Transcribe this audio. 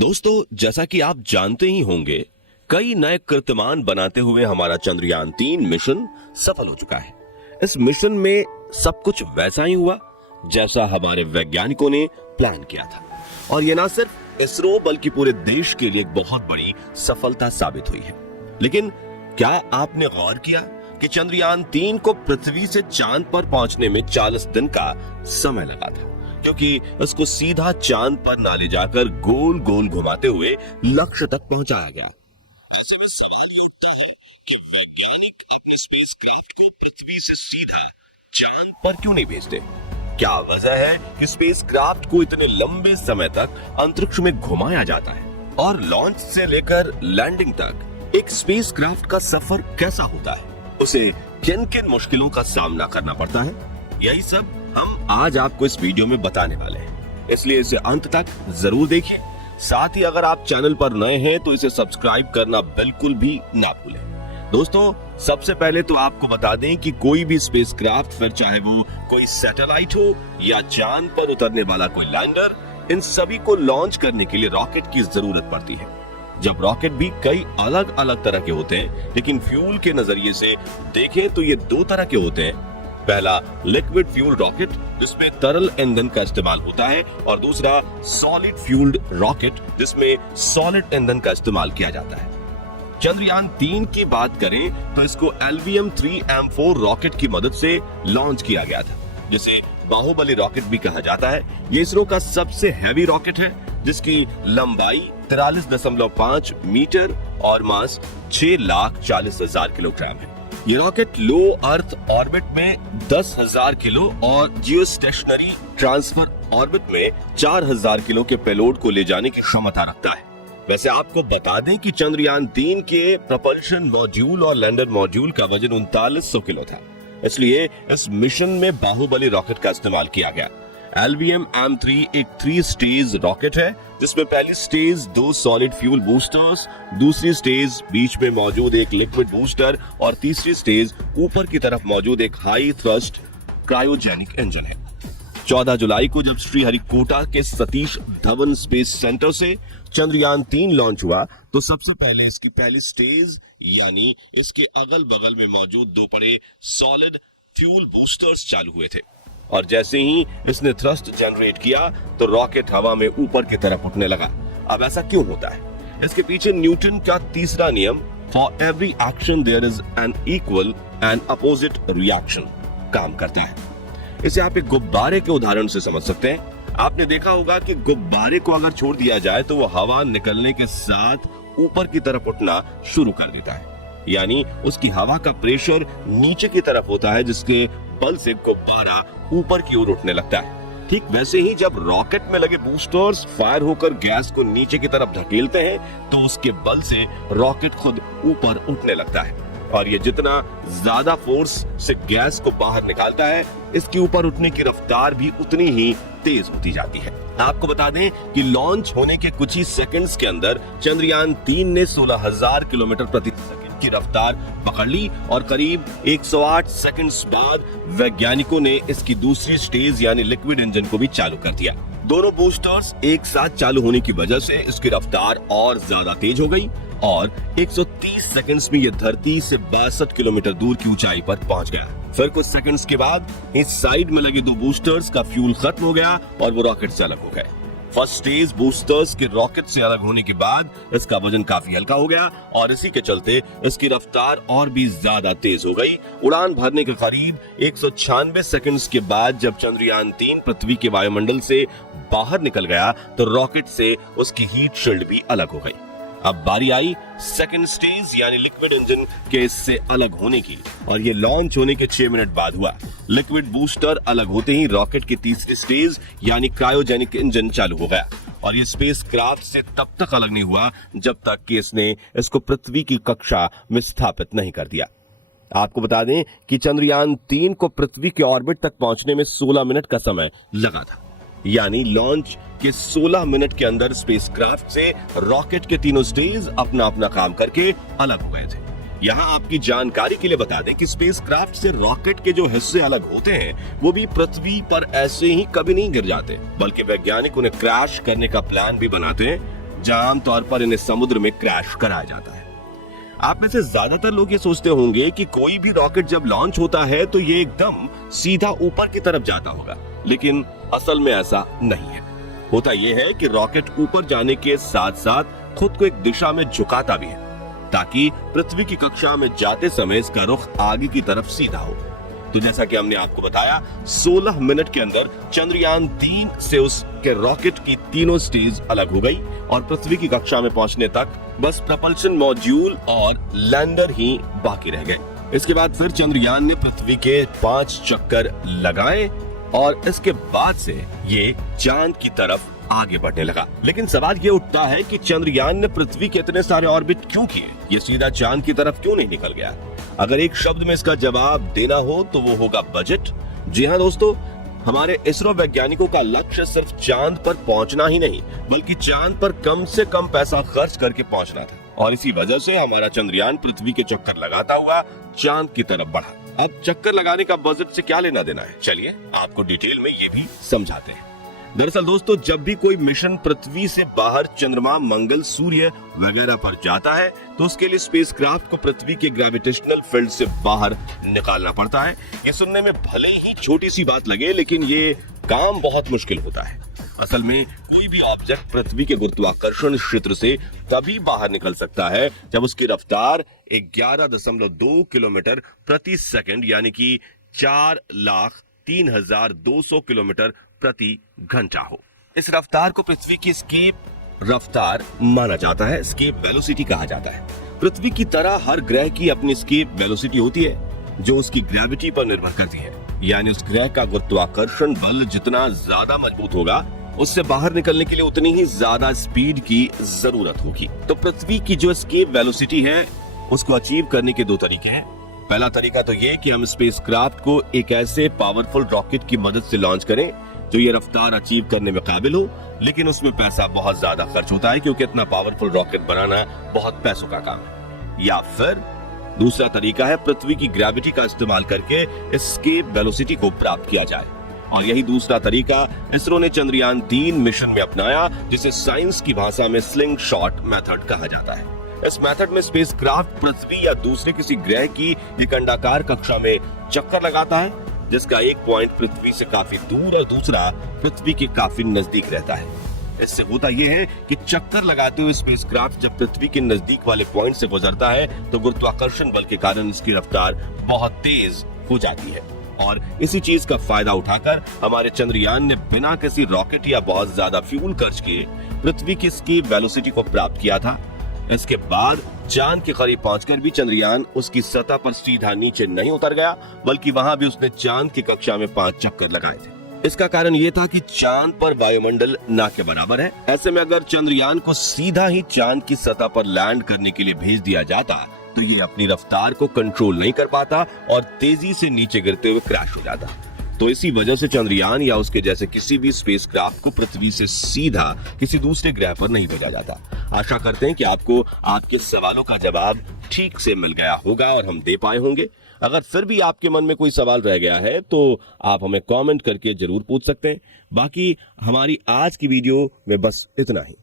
दोस्तों, जैसा कि आप जानते ही होंगे, कई नए कीर्तिमान बनाते हुए हमारा चंद्रयान 3 मिशन सफल हो चुका है। इस मिशन में सब कुछ वैसा ही हुआ जैसा हमारे वैज्ञानिकों ने प्लान किया था। और ये ना सिर्फ इसरो बल्कि पूरे देश के लिए एक बहुत बड़ी सफलता साबित हुई है। लेकिन क्या आपने गौर किया कि चंद्रयान 3 को पृथ्वी से चांद पर पहुंचने में 40 दिन का समय लगा था, क्योंकि उसको सीधा चांद पर ना ले जाकर गोल गोल घुमाते हुए लक्ष्य तक पहुंचाया गया। ऐसे में सवाल ये उठता है कि वैज्ञानिक अपने स्पेसक्राफ्ट को पृथ्वी से सीधा चांद पर क्यों नहीं भेजते? क्या वजह है कि स्पेसक्राफ्ट को इतने लंबे समय तक अंतरिक्ष में घुमाया जाता है? और लॉन्च से लेकर लैंडिंग तक एक स्पेसक्राफ्ट का सफर कैसा होता है? उसे किन किन मुश्किलों का सामना करना पड़ता है? यही सब हम आज आपको इस वीडियो में बताने वाले हैं, इसलिए इसे अंत तक जरूर देखिए। साथ ही अगर आप चैनल पर नए हैं तो इसे सब्सक्राइब करना बिल्कुल भी ना भूलें। दोस्तों, सबसे पहले तो आपको बता दें कि कोई भी स्पेसक्राफ्ट, फिर चाहे वो कोई सैटेलाइट हो या चांद पर उतरने वाला कोई लैंडर, इन सभी को लॉन्च करने के लिए रॉकेट की जरूरत पड़ती है। जब रॉकेट भी कई अलग अलग तरह के होते हैं, लेकिन फ्यूल के नजरिए से देखें तो ये दो तरह के होते हैं। पहला लिक्विड फ्यूल रॉकेट, जिसमें तरल ईंधन का इस्तेमाल होता है, और दूसरा सॉलिड फ्यूल्ड रॉकेट, जिसमें सॉलिड ईंधन का इस्तेमाल किया जाता है। चंद्रयान 3 की बात करें तो इसको LVM-3M4 रॉकेट की मदद से लॉन्च किया गया था, जिसे बाहुबली रॉकेट भी कहा जाता है। ये इसरो का सबसे हैवी रॉकेट है, जिसकी लंबाई 43.5 मीटर और मास 6,40,000 किलोग्राम है। ये रॉकेट लो अर्थ ऑर्बिट में 10,000 किलो और जियो स्टेशनरी ट्रांसफर ऑर्बिट में 4,000 किलो के पेलोड को ले जाने की क्षमता रखता है। वैसे आपको बता दें कि चंद्रयान 3 के प्रपल्शन मॉड्यूल और लैंडर मॉड्यूल का वजन 3900 किलो था, इसलिए इस मिशन में बाहुबली रॉकेट का इस्तेमाल किया गया। LVM-M3 एक 3 स्टेज रॉकेट है, जिसमें पहली स्टेज 2 सॉलिड फ्यूल बूस्टर्स, दूसरी स्टेज बीच में मौजूद एक लिक्विड बूस्टर और तीसरी स्टेज ऊपर की तरफ मौजूद एक हाई थ्रस्ट क्रायोजेनिक इंजन है। 14 जुलाई को जब श्रीहरिकोटा के सतीश धवन स्पेस सेंटर से चंद्रयान 3 लॉन्च हुआ, तो सबसे पहले इसकी पहली स्टेज यानी इसके अगल बगल में मौजूद 2 बड़े सॉलिड फ्यूल बूस्टर्स चालू हुए थे, और जैसे ही इसने थ्रस्ट जनरेट किया तो रॉकेट हवा में ऊपर की तरफ उठने लगा। अब ऐसा क्यों होता है? इसके पीछे न्यूटन का तीसरा नियम, for every action there is an equal and opposite reaction, काम करता है। इसे आप एक गुब्बारे के उदाहरण से समझ सकते हैं। आपने देखा होगा कि गुब्बारे को अगर छोड़ दिया जाए तो वो हवा निकलने के साथ ऊपर की तरफ उठना शुरू कर देता है, यानी उसकी हवा का प्रेशर नीचे की तरफ होता है, जिसके बल से गुब्बारा ऊपर की ओर उठने लगता है। ठीक वैसे ही जब रॉकेट में लगे बूस्टर्स फायर होकर गैस को नीचे की तरफ धकेलते हैं, तो उसके बल से रॉकेट खुद ऊपर उठने लगता है, और ये जितना ज्यादा फोर्स से गैस को बाहर निकालता है, इसके ऊपर उठने की रफ्तार भी उतनी ही तेज होती जाती है। आपको बता दें कि लॉन्च होने के कुछ ही सेकंड्स के अंदर चंद्रयान 3 ने 16,000 किलोमीटर प्रति सेकंड की रफ्तार पकड़ ली, और करीब 108 सेकंड्स बाद वैज्ञानिकों ने इसकी दूसरी स्टेज यानी लिक्विड इंजन को भी चालू कर दिया। दोनों बूस्टर्स एक साथ चालू होने की वजह से इसकी रफ्तार और ज्यादा तेज हो गई, और 130 सेकंड्स में यह धरती से 62 किलोमीटर दूर की ऊंचाई पर पहुंच गया। फिर कुछ सेकंड्स के बाद इस साइड में लगे 2 बूस्टर्स का फ्यूल खत्म हो गया और वो रॉकेट से अलग हो गए। फर्स्ट स्टेज बूस्टर्स के रॉकेट से अलग होने के बाद इसका वजन काफी हल्का हो गया, और इसी के चलते इसकी रफ्तार और भी ज्यादा तेज हो गई। उड़ान भरने के करीब 196 सेकंड्स के बाद जब चंद्रयान 3 पृथ्वी के वायुमंडल से बाहर निकल गया, तो रॉकेट से उसकी हीट शील्ड भी अलग हो गई। अब बारी आई सेकंड स्टेज यानी लिक्विड इंजन के इससे अलग होने की, और ये लॉन्च होने के 6 मिनट बाद हुआ। लिक्विड बूस्टर अलग होते ही रॉकेट की तीसरी स्टेज यानी क्रायोजेनिक इंजन चालू हो गया, और ये स्पेसक्राफ्ट से तब तक अलग नहीं हुआ जब तक कि इसने इसको पृथ्वी की कक्षा में स्थापित नहीं कर दिया। आपको बता दें कि चंद्रयान 3 को पृथ्वी के ऑर्बिट तक पहुंचने में 16 मिनट का समय लगा था, यानी लॉन्च के 16 मिनट के अंदर स्पेसक्राफ्ट से रॉकेट के तीनों स्टेज अपना अपना काम करके अलग हो गए थे। यहाँ आपकी जानकारी के लिए बता दें कि स्पेसक्राफ्ट से रॉकेट के जो हिस्से अलग होते हैं वो भी पृथ्वी पर ऐसे ही कभी नहीं गिर जाते, बल्कि वैज्ञानिक उन्हें क्रैश करने का प्लान भी बनाते हैं। जहां आमतौर पर इन्हें समुद्र में क्रैश कराया जाता है। आप में से ज्यादातर लोग ये सोचते होंगे कि कोई भी रॉकेट जब लॉन्च होता है तो ये एकदम सीधा ऊपर की तरफ जाता होगा, लेकिन असल में ऐसा नहीं है। होता यह है कि रॉकेट ऊपर जाने के साथ साथ खुद को एक दिशा में झुकाता भी है, ताकि पृथ्वी की कक्षा में जाते समय इसका रुख आगे की तरफ सीधा हो। तो जैसा कि हमने आपको बताया, 16 मिनट के अंदर चंद्रयान 3 से उसके रॉकेट की तीनों स्टेज अलग हो गई और पृथ्वी की कक्षा में पहुंचने तक बस प्रपल्शन मॉड्यूल और लैंडर ही बाकी रह गए। इसके बाद फिर चंद्रयान ने पृथ्वी के 5 चक्कर लगाए और इसके बाद से ये चांद की तरफ आगे बढ़ने लगा। लेकिन सवाल ये उठता है कि चंद्रयान ने पृथ्वी के इतने सारे ऑर्बिट क्यों किए? ये सीधा चांद की तरफ क्यों नहीं निकल गया? अगर एक शब्द में इसका जवाब देना हो तो वो होगा बजट। जी हाँ दोस्तों, हमारे इसरो वैज्ञानिकों का लक्ष्य सिर्फ चांद पर पहुंचना ही नहीं, बल्कि चांद पर कम से कम पैसा खर्च करके पहुंचना था, और इसी वजह से हमारा चंद्रयान पृथ्वी के चक्कर लगाता हुआ चांद की तरफ बढ़ा। अब चक्कर लगाने का बजट से क्या लेना देना है, चलिए आपको डिटेल में ये भी समझाते हैं। दरअसल दोस्तों, जब भी कोई मिशन पृथ्वी से बाहर चंद्रमा, मंगल, सूर्य वगैरह पर जाता है तो उसके लिए स्पेसक्राफ्ट को पृथ्वी के ग्रेविटेशनल फील्ड से बाहर निकालना पड़ता है। ये सुनने में भले ही छोटी सी बात लगे, लेकिन ये काम बहुत मुश्किल होता है। असल में कोई भी ऑब्जेक्ट पृथ्वी के गुरुत्वाकर्षण क्षेत्र से तभी बाहर निकल सकता है जब उसकी रफ्तार 11.2 किलोमीटर प्रति सेकंड यानी कि 4,03,200 किलोमीटर प्रति घंटा हो। इस रफ्तार को पृथ्वी की एस्केप रफ्तार माना जाता है, एस्केप वेलोसिटी कहा जाता है। पृथ्वी की तरह हर ग्रह की अपनी एस्केप वेलोसिटी होती है, जो उसकी ग्रेविटी पर निर्भर करती है। यानी उस ग्रह का गुरुत्वाकर्षण बल जितना ज्यादा मजबूत होगा, उससे बाहर निकलने के लिए उतनी ही ज्यादा स्पीड की जरूरत होगी। तो पृथ्वी की जो एस्केप वेलोसिटी है, उसको अचीव करने के 2 तरीके हैं। पहला तरीका तो ये कि हम स्पेसक्राफ्ट को एक ऐसे पावरफुल रॉकेट की मदद से लॉन्च करें जो ये रफ्तार अचीव करने में काबिल हो, लेकिन उसमें पैसा बहुत ज्यादा खर्च होता है, क्योंकि इतना पावरफुल रॉकेट बनाना बहुत पैसों का काम है। या फिर दूसरा तरीका है पृथ्वी की ग्रेविटी का इस्तेमाल करके एस्केप वेलोसिटी को प्राप्त किया जाए, और यही दूसरा तरीका इसरो ने चंद्रयान 3 मिशन में अपनाया, जिसे साइंस की भाषा में स्लिंग शॉट मेथड कहा जाता है। इस मेथड में स्पेसक्राफ्ट पृथ्वी या दूसरे किसी ग्रह की एक अंडाकार कक्षा में चक्कर लगाता है, जिसका एक पॉइंट पृथ्वी से काफी दूर और दूसरा पृथ्वी के काफी नजदीक रहता है। इससे होता यह है कि चक्कर लगाते हुए स्पेसक्राफ्ट जब पृथ्वी के नजदीक वाले पॉइंट से गुजरता है तो गुरुत्वाकर्षण बल के कारण इसकी रफ्तार बहुत तेज हो जाती है, और इसी चीज का फायदा उठाकर हमारे चंद्रयान ने बिना किसी रॉकेट या बहुत ज्यादा फ्यूल खर्च किए पृथ्वी की एस्केप वेलोसिटी को प्राप्त किया था। इसके बाद चांद के करीब पहुंचकर भी चंद्रयान उसकी सतह पर सीधा नीचे नहीं उतर गया, बल्कि वहां भी उसने चांद की कक्षा में 5 चक्कर लगाए थे। इसका कारण यह था कि चांद पर वायुमंडल ना के बराबर है। ऐसे में अगर चंद्रयान को सीधा ही चांद की सतह पर लैंड करने के लिए भेज दिया जाता तो ये अपनी रफ्तार को कंट्रोल नहीं कर पाता और तेजी से नीचे गिरते हुए क्रैश हो जाता। तो इसी वजह से चंद्रयान या उसके जैसे किसी भी स्पेसक्राफ्ट को पृथ्वी से सीधा किसी दूसरे ग्रह पर नहीं भेजा जाता। आशा करते हैं कि आपको आपके सवालों का जवाब ठीक से मिल गया होगा और हम दे पाए होंगे। अगर फिर भी आपके मन में कोई सवाल रह गया है तो आप हमें कमेंट करके जरूर पूछ सकते हैं। बाकी हमारी आज की वीडियो में बस इतना ही।